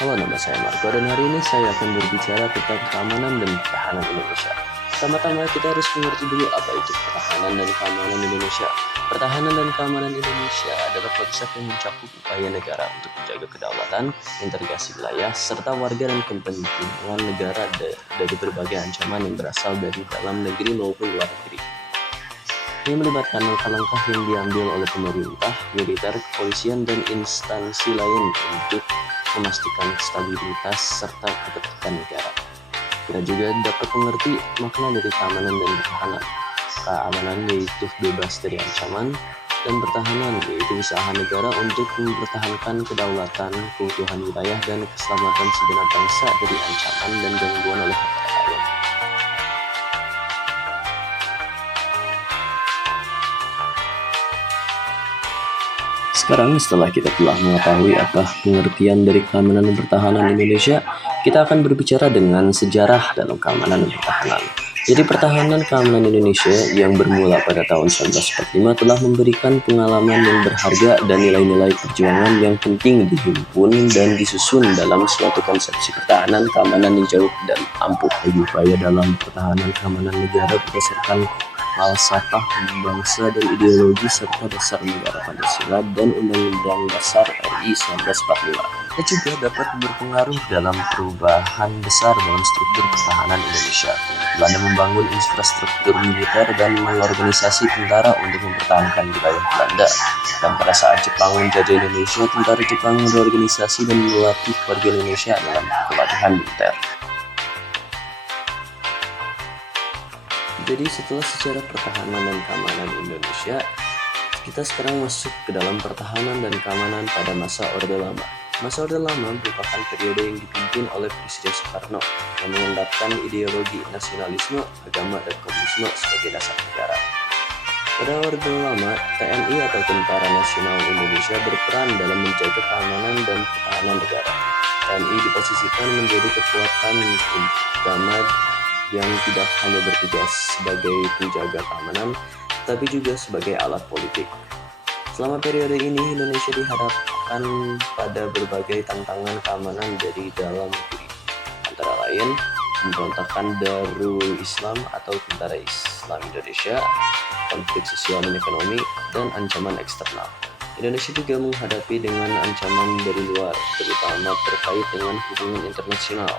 Halo, nama saya Marco dan hari ini saya akan berbicara tentang keamanan dan pertahanan Indonesia. Pertama-tama kita harus mengerti dulu apa itu pertahanan dan keamanan Indonesia. Pertahanan dan keamanan Indonesia adalah konsep yang mencakup upaya negara untuk menjaga kedaulatan, integrasi wilayah, serta warga dan kepentingan negara dari berbagai ancaman yang berasal dari dalam negeri maupun luar negeri. Ini melibatkan langkah-langkah yang diambil oleh pemerintah, militer, kepolisian, dan instansi lain untuk memastikan stabilitas serta ketertiban negara. Kita juga dapat mengerti makna dari keamanan dan pertahanan. Keamanan yaitu bebas dari ancaman, dan pertahanan yaitu usaha negara untuk mempertahankan kedaulatan, keutuhan wilayah, dan keselamatan segenap bangsa dari ancaman dan gangguan oleh negara lain. Sekarang setelah kita telah mengetahui apa pengertian dari keamanan dan pertahanan Indonesia, kita akan berbicara dengan sejarah dalam keamanan dan pertahanan. Jadi pertahanan keamanan Indonesia yang bermula pada tahun 1945 telah memberikan pengalaman yang berharga dan nilai-nilai perjuangan yang penting dihimpun dan disusun dalam suatu konsepsi pertahanan keamanan yang jauh dan ampuh. Upaya dalam pertahanan keamanan negara berdasarkan falsafah bangsa dan ideologi serta dasar negara Pancasila dan Undang-Undang Dasar RI 1945. Kita juga dapat berpengaruh dalam perubahan besar dalam struktur pertahanan Indonesia. Belanda membangun infrastruktur militer dan mengorganisasi tentara untuk mempertahankan wilayah Belanda. Dan pada saat Jepang menjajah Indonesia, tentara Jepang berorganisasi dan melatih warga Indonesia dalam pelatihan militer. Jadi setelah sejarah pertahanan dan keamanan Indonesia, kita sekarang masuk ke dalam pertahanan dan keamanan pada masa Orde Lama. Masa Orde Lama merupakan periode yang dipimpin oleh Presiden Soekarno yang mengendapkan ideologi nasionalisme, agama, dan komunisme sebagai dasar negara. Pada Orde Lama, TNI atau Tentara Nasional Indonesia berperan dalam menjaga keamanan dan pertahanan negara. TNI diposisikan menjadi kekuatan utama yang tidak hanya bertugas sebagai penjaga keamanan, tapi juga sebagai alat politik. Selama periode ini, Indonesia dihadapkan pada berbagai tantangan keamanan dari dalam negeri, antara lain pemberontakan Darul Islam atau Tentara Islam Indonesia, konflik sosial dan ekonomi, dan ancaman eksternal. Indonesia juga menghadapi dengan ancaman dari luar, terutama terkait dengan hubungan internasional.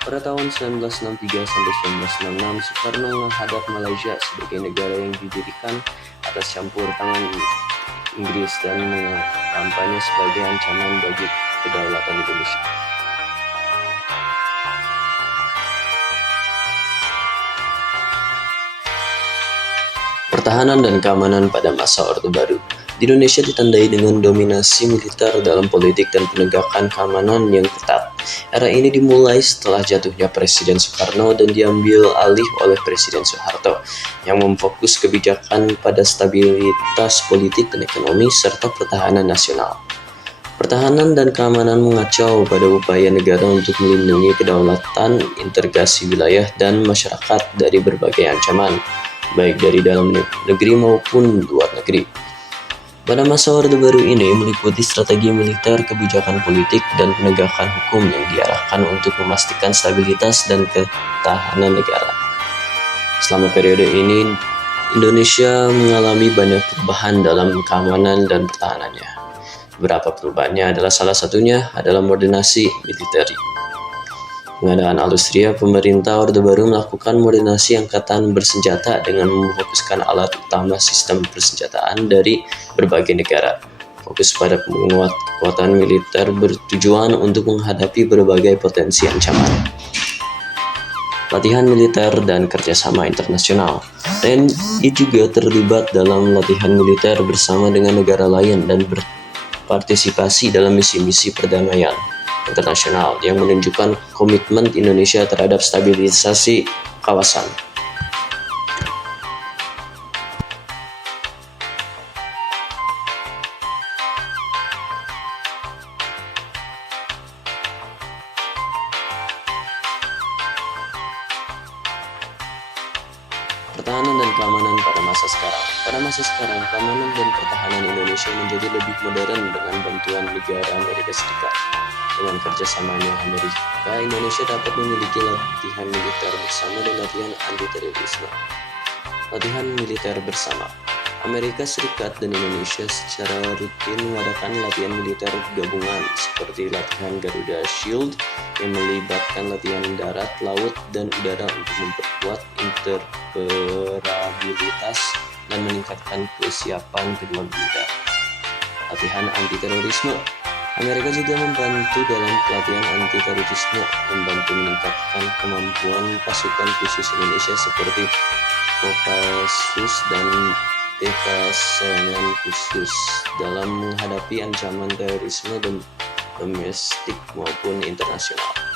Pada tahun 1963 sampai 1966, Soekarno menghadap Malaysia sebagai negara yang didirikan atas campur tangan Inggris dan menganggapnya sebagai ancaman bagi kedaulatan Indonesia. Pertahanan dan keamanan pada masa Orde Baru. Di Indonesia ditandai dengan dominasi militer dalam politik dan penegakan keamanan yang ketat. Era ini dimulai setelah jatuhnya Presiden Soekarno dan diambil alih oleh Presiden Soeharto yang memfokus kebijakan pada stabilitas politik dan ekonomi serta pertahanan nasional. Pertahanan dan keamanan mengacau pada upaya negara untuk melindungi kedaulatan, integrasi wilayah, dan masyarakat dari berbagai ancaman, baik dari dalam negeri maupun luar negeri. Pada masa Orde Baru ini meliputi strategi militer, kebijakan politik, dan penegakan hukum yang diarahkan untuk memastikan stabilitas dan ketahanan negara. Selama periode ini, Indonesia mengalami banyak perubahan dalam keamanan dan pertahanannya. Beberapa perubahannya adalah salah satunya adalah modernasi militer. Pengadaan alutsista, pemerintah Orde Baru melakukan modernisasi angkatan bersenjata dengan memfokuskan alat utama sistem persenjataan dari berbagai negara. Fokus pada menguat kekuatan militer bertujuan untuk menghadapi berbagai potensi ancaman. Latihan militer dan kerjasama internasional. TNI juga terlibat dalam latihan militer bersama dengan negara lain dan berpartisipasi dalam misi-misi perdamaian internasional yang menunjukkan komitmen Indonesia terhadap stabilisasi kawasan. Pertahanan dan keamanan pada masa sekarang. Pada masa sekarang, keamanan dan pertahanan Indonesia menjadi lebih modern dengan bantuan negara Amerika Serikat. Dengan kerjasamanya Amerika, Indonesia dapat memiliki latihan militer bersama dan latihan anti-terorisme. Latihan militer bersama. Amerika Serikat dan Indonesia secara rutin mengadakan latihan militer gabungan seperti latihan Garuda Shield yang melibatkan latihan darat, laut, dan udara untuk memperkuat interoperabilitas dan meningkatkan kesiapan kedua negara. Latihan anti-terorisme. Amerika juga membantu dalam pelatihan anti-terorisme, membantu meningkatkan kemampuan pasukan khusus Indonesia seperti Kopassus dan Detasemen Khusus dalam menghadapi ancaman terorisme domestik maupun internasional.